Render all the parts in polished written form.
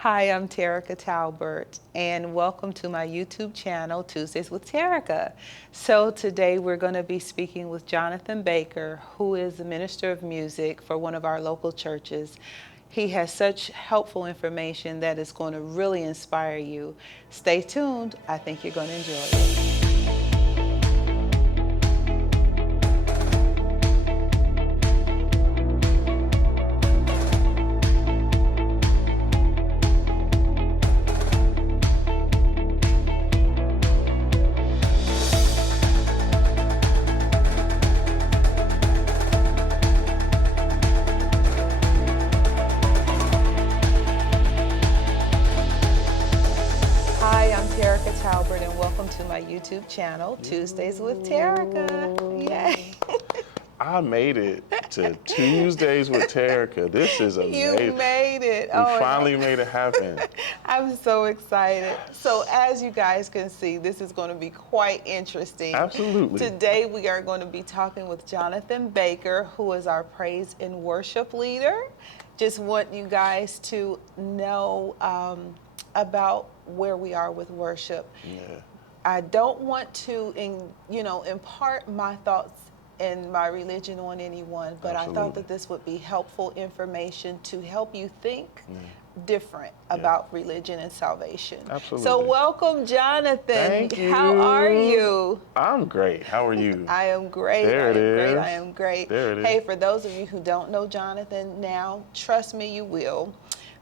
Hi, I'm Terica Talbert, and welcome to my YouTube channel, Tuesdays with Terica. So today we're going to be speaking with Jonathan Baker, who is the minister of music for one of our local churches. He has such helpful information that is going to really inspire you. Stay tuned. I think you're going to enjoy it. Hi, I'm Terica Talbert, and welcome to my YouTube channel, Tuesdays with Terica. Yay! I made it to Tuesdays with Terica. This is amazing. You made it. We finally made it happen. I'm so excited. So as you guys can see, this is going to be quite interesting. Absolutely. Today we are going to be talking with Jonathan Baker, who is our praise and worship leader. Just want you guys to know about where we are with worship. Yeah. I don't want to, impart my thoughts and my religion on anyone, but Absolutely. I thought that this would be helpful information to help you think different about religion and salvation. Absolutely. So welcome, Jonathan. Thank you. How are you? I'm great. How are you? I am great. There it is. I am great. There it is. Hey, for those of you who don't know Jonathan now, trust me, you will.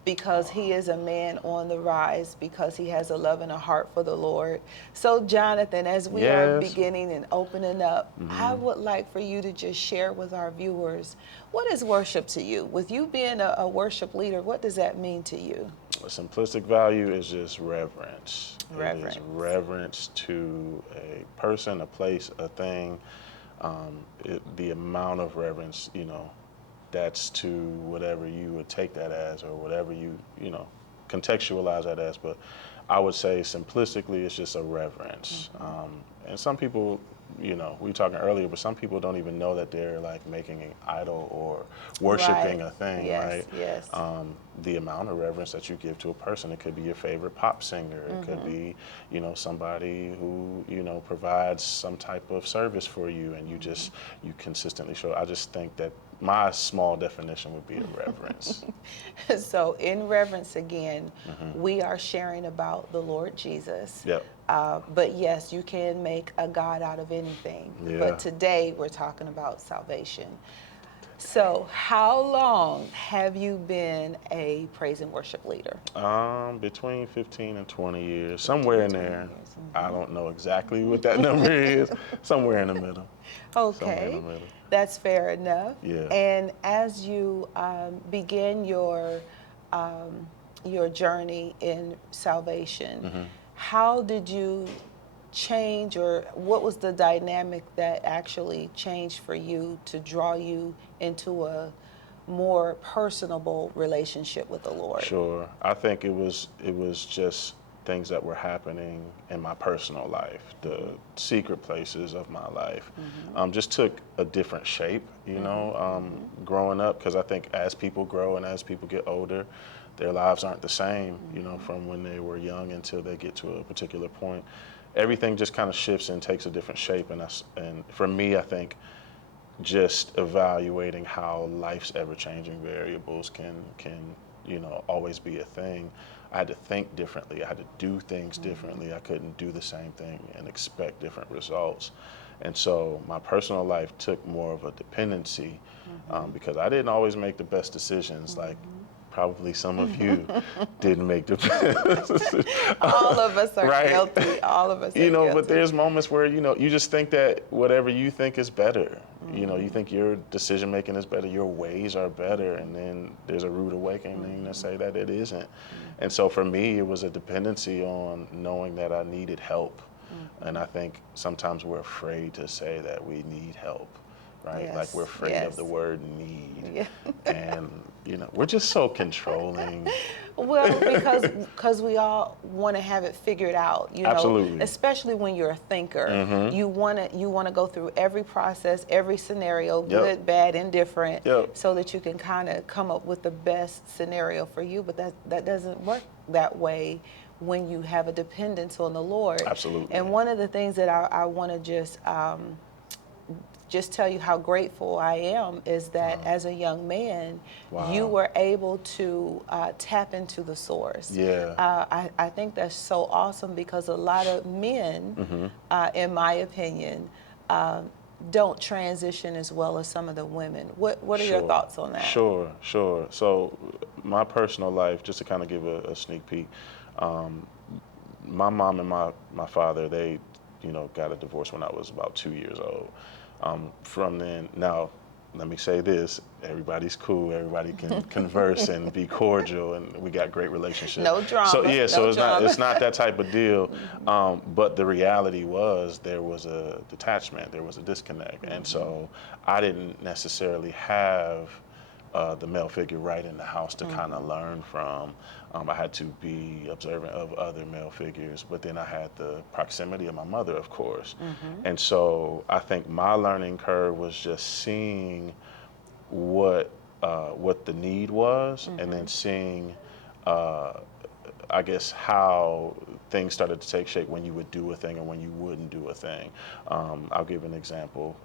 Because he is a man on the rise, because he has a love and a heart for the Lord. So Jonathan, as we are beginning and opening up, I would like for you to just share with our viewers, what is worship to you? With you being a worship leader, what does that mean to you? A simplistic value is just reverence. Reverence. It is reverence to a person, a place, a thing. The amount of reverence, that's to whatever you would take that as, or whatever you contextualize that as. But I would say simplistically, it's just a reverence. And some people, we were talking earlier, but some people don't even know that they're like making an idol or worshiping a thing, right? Yes. The amount of reverence that you give to a person, it could be your favorite pop singer, it could be, somebody who, provides some type of service for you, and you consistently show. I just think that my small definition would be a reverence. So in reverence again, we are sharing about the Lord Jesus. Yep. But yes, you can make a God out of anything. Yeah. But today we're talking about salvation. So how long have you been a praise and worship leader? Between 15 and 20 years, somewhere in there. I don't know exactly what that number is. Somewhere in the middle. Okay, In the middle. That's fair enough. Yeah. And as you begin your journey in salvation, how did you change, or what was the dynamic that actually changed for you to draw you into a more personable relationship with the Lord? Sure. I think it was just things that were happening in my personal life. The secret places of my life just took a different shape, growing up, because I think as people grow and as people get older, their lives aren't the same, from when they were young until they get to a particular point. Everything just kind of shifts and takes a different shape. And for me, I think just evaluating how life's ever-changing variables can always be a thing. I had to think differently. I had to do things differently. I couldn't do the same thing and expect different results. And so my personal life took more of a dependency because I didn't always make the best decisions. Like probably some of you didn't make the best decisions. All of us are Right. guilty. All of us are guilty. But there's moments where, you just think that whatever you think is better. You think your decision making is better, your ways are better, and then there's a rude awakening to say that it isn't. And so for me, it was a dependency on knowing that I needed help. And I think sometimes we're afraid to say that we need help, right? Yes, Like we're afraid yes. of the word need. Yeah. And, we're just so controlling. Well, because we all want to have it figured out, you know, Absolutely. especially when you're a thinker. You want to go through every process, every scenario, good, bad, indifferent, so that you can kind of come up with the best scenario for you. But that doesn't work that way when you have a dependence on the Lord. Absolutely. And one of the things that I want to just tell you how grateful I am is that as a young man, you were able to tap into the source. Yeah. I think that's so awesome because a lot of men, in my opinion, don't transition as well as some of the women. What are your thoughts on that? Sure. So my personal life, just to kind of give a sneak peek, my mom and my father, they, got a divorce when I was about 2 years old. From then, now, let me say this, everybody's cool, everybody can converse and be cordial, and we got great relationships. No drama. So no drama. it's not that type of deal, but the reality was there was a detachment, there was a disconnect, and so I didn't necessarily have the male figure right in the house to kind of learn from. I had to be observant of other male figures, but then I had the proximity of my mother, of course. And so I think my learning curve was just seeing what the need was, and then seeing, I guess, how things started to take shape when you would do a thing and when you wouldn't do a thing. I'll give an example.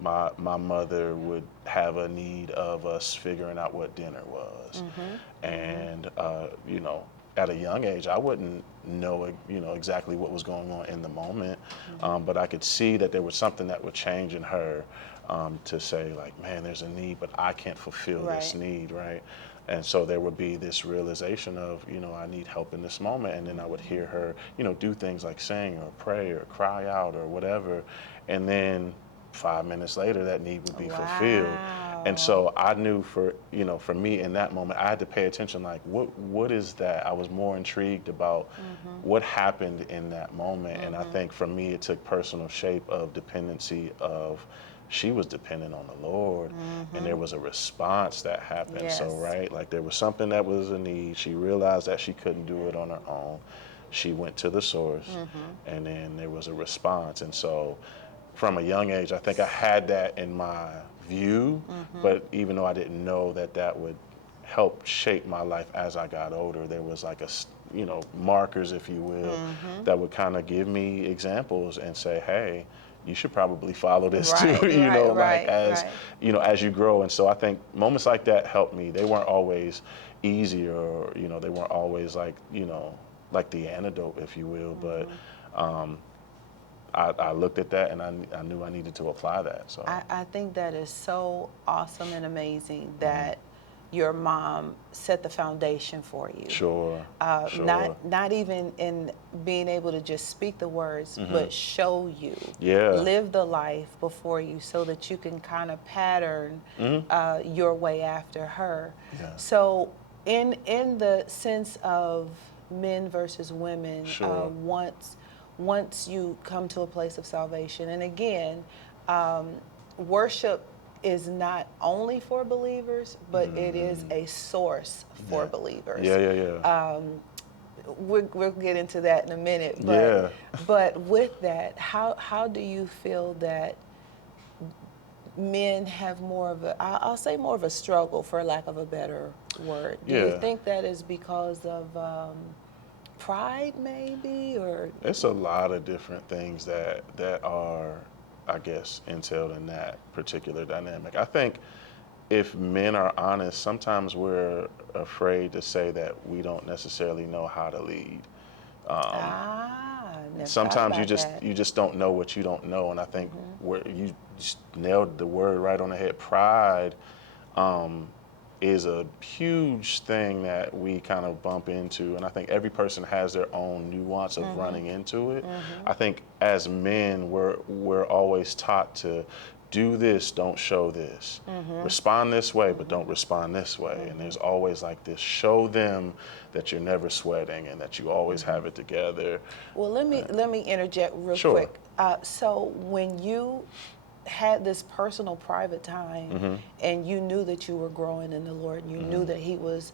My mother would have a need of us figuring out what dinner was. And, at a young age, I wouldn't know, exactly what was going on in the moment, but I could see that there was something that would change in her to say, like, man, there's a need, but I can't fulfill this need, right? And so there would be this realization of, I need help in this moment. And then I would hear her, do things like sing or pray or cry out or whatever. And then 5 minutes later, that need would be fulfilled. And so I knew for me in that moment, I had to pay attention, like, what is that? I was more intrigued about what happened in that moment. And I think for me, it took personal shape of dependency of, she was dependent on the Lord, and there was a response that happened. So, right, like there was something that was a need. She realized that she couldn't do it on her own. She went to the source, and then there was a response. And so from a young age, I think I had that in my view, but even though I didn't know that would help shape my life as I got older, there was like markers, if you will, that would kind of give me examples and say, hey, you should probably follow this too, as you grow. And so I think moments like that helped me. They weren't always easy, or, they weren't always like, like the antidote, if you will, but I looked at that and I knew I needed to apply that. So I think that is so awesome and amazing that your mom set the foundation for you. Sure. Not even in being able to just speak the words, but show you, live the life before you, so that you can kind of pattern your way after her. So in the sense of men versus women, once you come to a place of salvation, and again, worship is not only for believers, but it is a source for believers. We'll get into that in a minute. But with that, how do you feel that men have more of I'll say more of a struggle, for lack of a better word? Do you think that is because of pride, maybe, or? It's a lot of different things that are, I guess, entailed in that particular dynamic. I think if men are honest, sometimes we're afraid to say that we don't necessarily know how to lead. Sometimes you just don't know what you don't know, and I think where you just nailed the word right on the head. Pride is a huge thing that we kind of bump into, and I think every person has their own nuance of running into it. I think as men, we're always taught to do this, don't show this. Respond this way, but don't respond this way. And there's always like this, show them that you're never sweating and that you always have it together. Well, let me interject real quick. So when you had this personal private time and you knew that you were growing in the Lord, and you knew that he was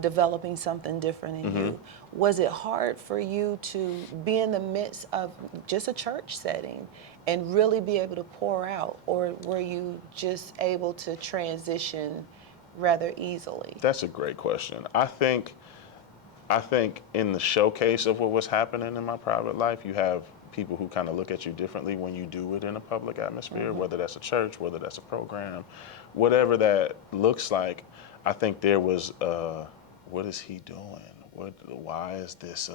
developing something different in you. Was it hard for you to be in the midst of just a church setting and really be able to pour out, or were you just able to transition rather easily? That's a great question. I think in the showcase of what was happening in my private life, you have people who kind of look at you differently when you do it in a public atmosphere, whether that's a church, whether that's a program, whatever that looks like. I think there was, what is he doing? Why is this?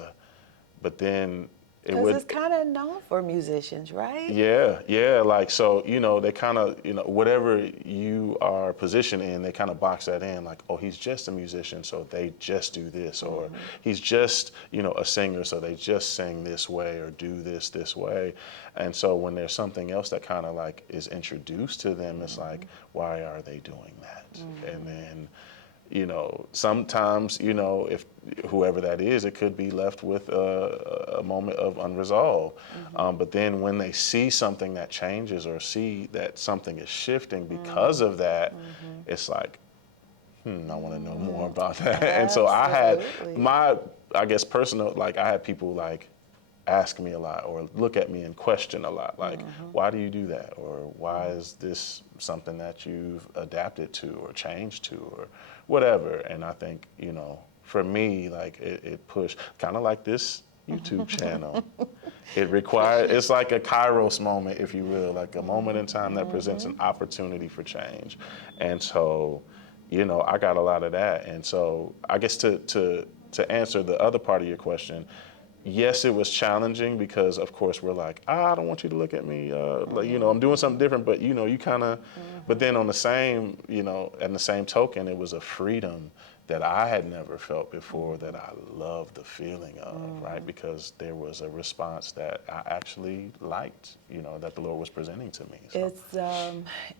But then it Because would. it's kind of known for musicians, right? Yeah, like, so, they kind of, whatever you are positioned in, they kind of box that in, like, oh, he's just a musician, so they just do this, or he's just, a singer, so they just sing this way or do this way. And so when there's something else that kind of like is introduced to them, it's like, why are they doing that? And then, sometimes, if whoever that is, it could be left with a moment of unresolved. But then when they see something that changes or see that something is shifting because of that, it's like, I want to know more about that. And so I had I guess personal, like, I had people like ask me a lot or look at me and question a lot, like, why do you do that? Or why is this something that you've adapted to or changed to or whatever? And I think, for me, like, it pushed, kind of like this YouTube channel. It's like a Kairos moment, if you will, like a moment in time that presents an opportunity for change. And so, I got a lot of that. And so I guess to answer the other part of your question, yes, it was challenging because, of course, we're like, I don't want you to look at me, like, I'm doing something different, but, you kind of, but then on the same, and the same token, it was a freedom that I had never felt before that I love the feeling of, right? Because there was a response that I actually liked, that the Lord was presenting to me. So.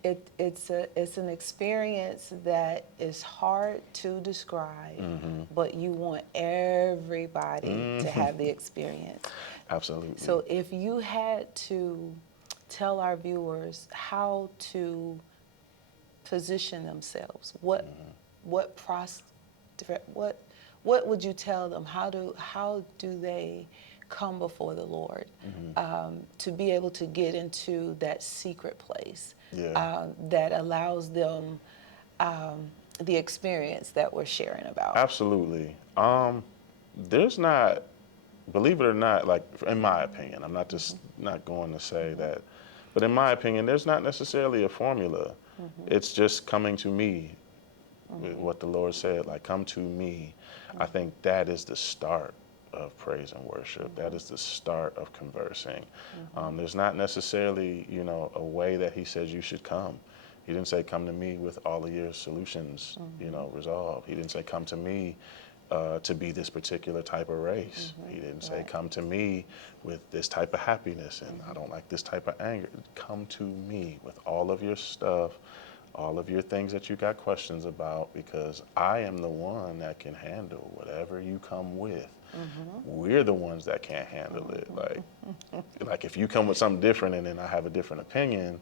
It's an experience that is hard to describe, but you want everybody to have the experience. Absolutely. So if you had to tell our viewers how to position themselves, what would you tell them? How do they come before the Lord to be able to get into that secret place that allows them the experience that we're sharing about? Absolutely. There's not, believe it or not, like, in my opinion, I'm not just not going to say that, but in my opinion, there's not necessarily a formula. It's just coming to me. What the Lord said, like, come to me. I think that is the start of praise and worship. That is the start of conversing. There's not necessarily, a way that he says you should come. He didn't say, come to me with all of your solutions, resolved. He didn't say, come to me to be this particular type of race. He didn't say, come to me with this type of happiness and I don't like this type of anger. Come to me with all of your stuff, all of your things that you got questions about, because I am the one that can handle whatever you come with. We're the ones that can't handle it. Like if you come with something different and then I have a different opinion,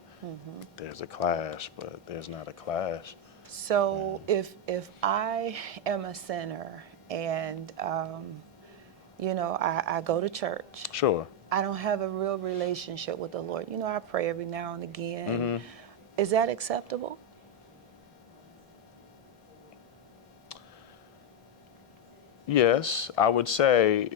there's a clash, but there's not a clash. So if I am a sinner and, I go to church. Sure. I don't have a real relationship with the Lord. I pray every now and again. Is that acceptable? Yes, I would say,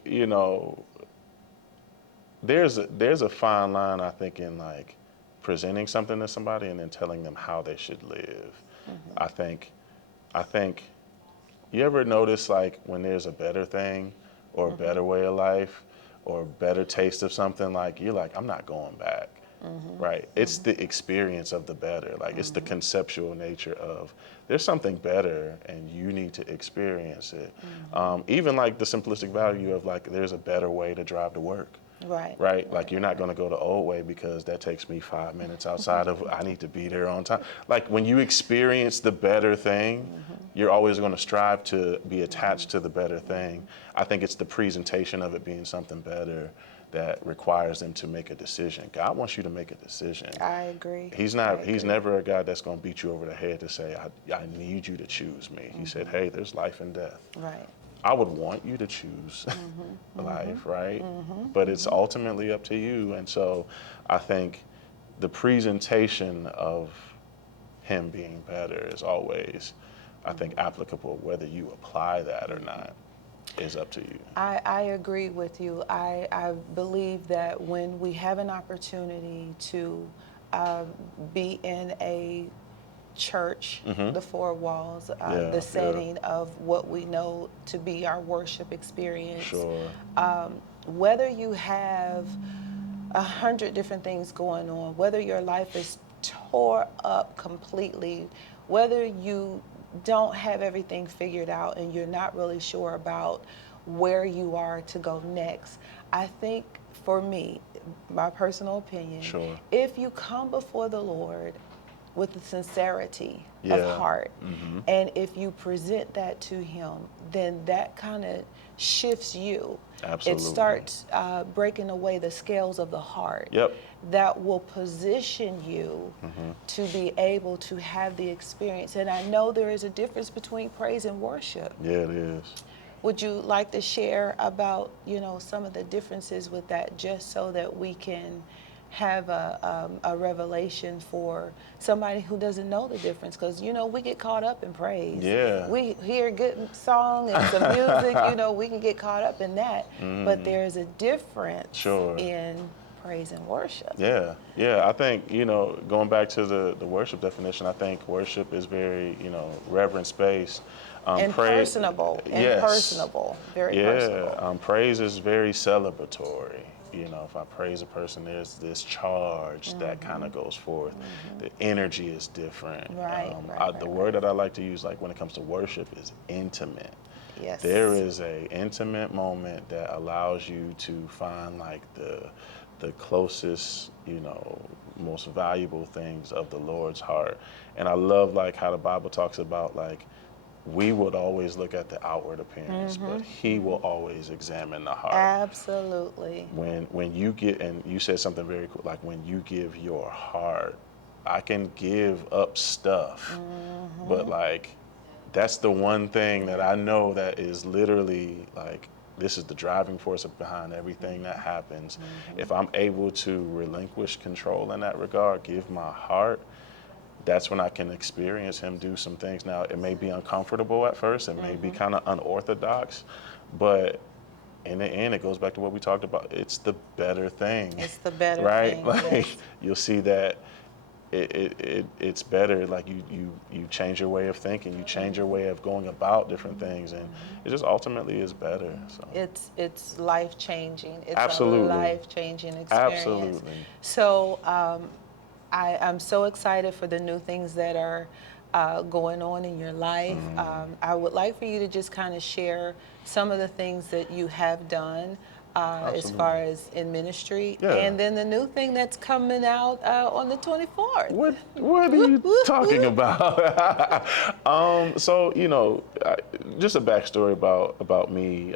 there's a fine line, I think, in like presenting something to somebody and then telling them how they should live. I think you ever notice, like, when there's a better thing or a better way of life or a better taste of something, like, you're like, I'm not going back. Right? It's the experience of the better. Like, it's the conceptual nature of there's something better and you need to experience it. Even like the simplistic value of, like, there's a better way to drive to work. Right? Like, you're not going to go the old way because that takes me 5 minutes outside of, I need to be there on time. Like, when you experience the better thing, you're always going to strive to be attached to the better thing. I think it's the presentation of it being something better that requires them to make a decision. God wants you to make a decision. I agree. He's never a God that's going to beat you over the head to say, I need you to choose me. He said, hey, there's life and death. Right. I would want you to choose life, right? But it's ultimately up to you. And so I think the presentation of him being better is always, I think, applicable. Whether you apply that or not is up to you. I agree with you. I believe that when we have an opportunity to be in a church, the four walls, the setting of what we know to be our worship experience, Sure. Whether you have 100 different things going on, whether your life is tore up completely, whether you don't have everything figured out and you're not really sure about where you are to go next, I think for me, my personal opinion, Sure. if you come before the Lord with the sincerity of heart, and if you present that to him, then that kind of shifts you. Absolutely. It starts breaking away the scales of the heart. Yep. That will position you to be able to have the experience. And I know there is a difference between praise and worship. Yeah, it is. Would you like to share about, some of the differences with that, just so that we can have a revelation for somebody who doesn't know the difference? Because, we get caught up in praise. Yeah. We hear a good song and some music, we can get caught up in that. But there's a difference in praise and worship. Yeah. I think, going back to the worship definition, I think worship is very, reverence-based. And personable, very personable. Praise is very celebratory. If I praise a person, there's this charge that kind of goes forth. The energy is different. The word that I like to use, like when it comes to worship, is intimate. Yes. There is a intimate moment that allows you to find like the closest, most valuable things of the Lord's heart. And I love like how the Bible talks about like, we would always look at the outward appearance, but he will always examine the heart. Absolutely. When you get, and you said something very cool, like when you give your heart, I can give up stuff, but like, that's the one thing that I know that is literally like, this is the driving force behind everything that happens. If I'm able to relinquish control in that regard, give my heart, that's when I can experience him do some things. Now, it may be uncomfortable at first, it may be kind of unorthodox, but in the end, it goes back to what we talked about. It's the better thing. It's the better right? thing. Like, yes. You'll see that it's better. Like you change your way of thinking, you change your way of going about different things, and it just ultimately is better. So it's life changing. It's Absolutely. a life changing experience. Absolutely. So I'm so excited for the new things that are going on in your life. I would like for you to just kind of share some of the things that you have done as far as in ministry, and then the new thing that's coming out on the 24th. What are you talking about? So just a backstory about me.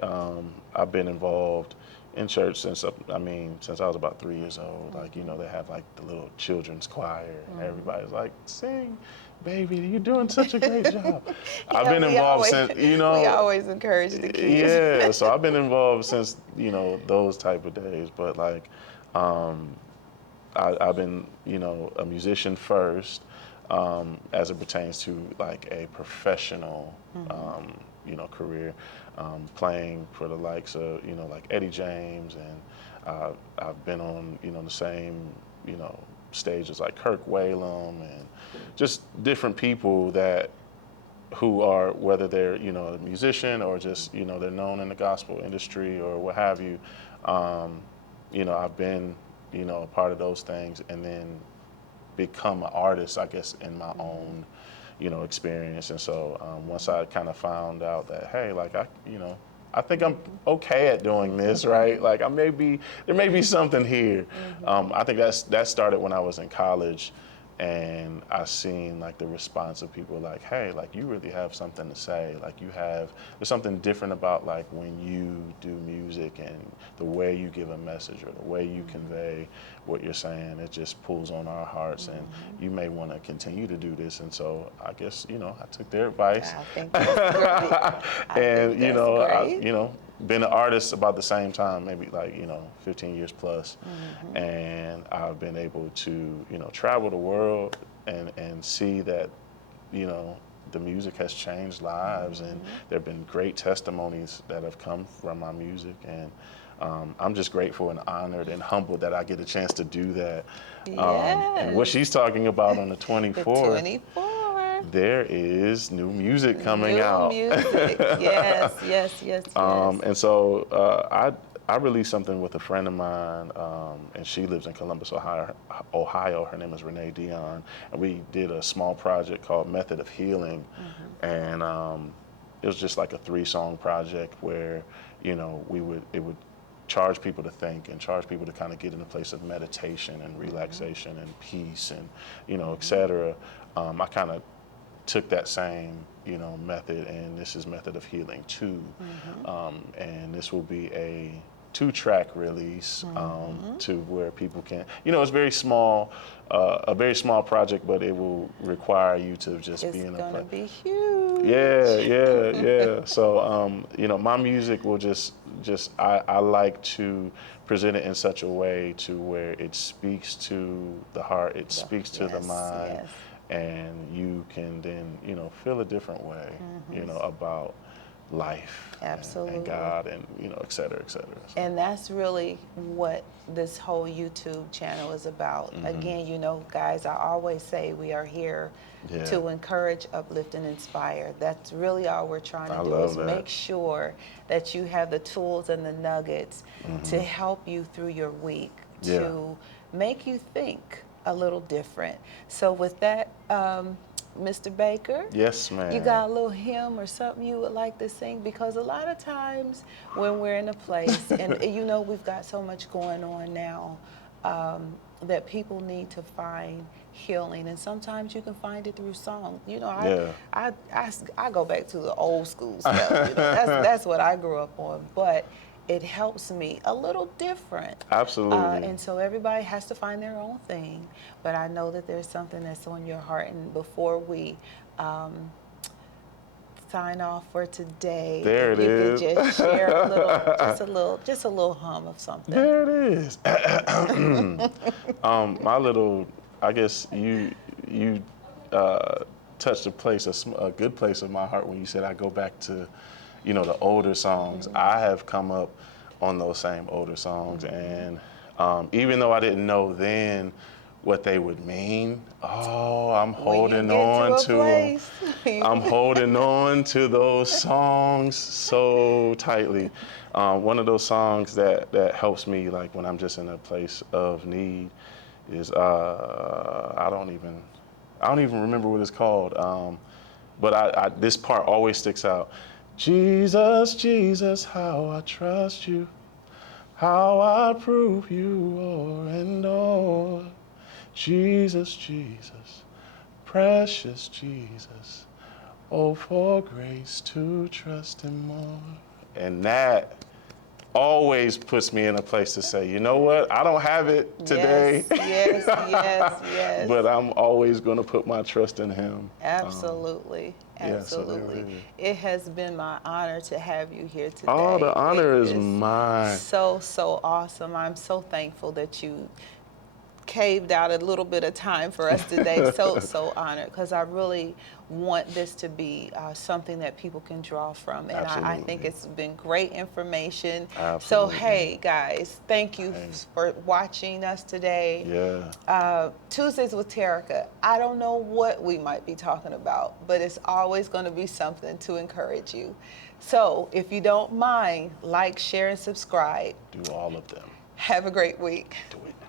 I've been involved in church since I was about 3 years old. Like, they have like the little children's choir, and everybody's like, sing, baby, you're doing such a great job. I've been involved since, We always encourage the kids. Yeah, so I've been involved since, those type of days. But like, I've been, a musician first, as it pertains to like a professional, career, playing for the likes of, like Eddie James, and I've been on, the same, stages like Kirk Whalum, and just different people who are, whether they're, a musician or just, they're known in the gospel industry or what have you. I've been, a part of those things, and then become an artist, I guess, in my own, experience. And so once I kind of found out that, hey, like I think I'm okay at doing this, right? Like there may be something here. I think that started when I was in college. And I seen like the response of people like, hey, like you really have something to say. Like there's something different about like when you do music and the way you give a message or the way you convey what you're saying. It just pulls on our hearts, and you may want to continue to do this. And so I guess, I took their advice. I think that's great. And, Great. been an artist about the same time, maybe like, 15 years plus. And I've been able to, travel the world and see that, the music has changed lives, and there have been great testimonies that have come from my music. And I'm just grateful and honored and humbled that I get a chance to do that. And what she's talking about on the 24th. The 24th. There is new music coming out. New music, yes. And so I released something with a friend of mine, and she lives in Columbus, Ohio. Her name is Renee Dion, and we did a small project called Method of Healing, and it was just like a 3-song project where, it would charge people to think and charge people to kind of get in a place of meditation and relaxation and peace and, et cetera. I kind of took that same, method, and this is Method of Healing 2. And this will be a 2-track release to where people can, it's very small, a very small project, but it will require you to just be in a place. It's gonna be huge. Yeah. So, my music will I like to present it in such a way to where it speaks to the heart, it speaks to the mind. Yes. And you can then, feel a different way, about life. Absolutely. And God and, et cetera, et cetera. So. And that's really what this whole YouTube channel is about. Again, guys, I always say we are here to encourage, uplift, and inspire. That's really all we're trying to do is make sure that you have the tools and the nuggets to help you through your week, to make you think a little different. So with that, Mr. Baker, yes, ma'am. You got a little hymn or something you would like to sing? Because a lot of times when we're in a place, and we've got so much going on now, that people need to find healing, and sometimes you can find it through song. I go back to the old school stuff. That's what I grew up on, but it helps me a little different. Absolutely. And so everybody has to find their own thing, but I know that there's something that's on your heart. And before we sign off for today, there it is. You could just share just a little hum of something. There it is. My little, I guess you touched a good place of my heart when you said I go back to, the older songs. I have come up on those same older songs, and even though I didn't know then what they would mean, I'm holding on to them. I'm holding on to those songs so tightly. One of those songs that helps me, like when I'm just in a place of need, is I don't even remember what it's called. But this part always sticks out. Jesus, Jesus, how I trust you, how I prove you o'er and o'er. Jesus, Jesus, precious Jesus, oh, for grace to trust him more. And that always puts me in a place to say, you know what, I don't have it today. Yes. But I'm always going to put my trust in him. Absolutely. It has been my honor to have you here today. Oh, the honor is mine. So awesome. I'm so thankful that you caved out a little bit of time for us today. So honored, because I really want this to be something that people can draw from, and I think it's been great information. Absolutely. So hey guys, thank you for watching us today. Tuesdays with Terica. I don't know what we might be talking about, but it's always going to be something to encourage you. So if you don't mind, like, share, and subscribe. Do all of them. Have a great week. Do it now.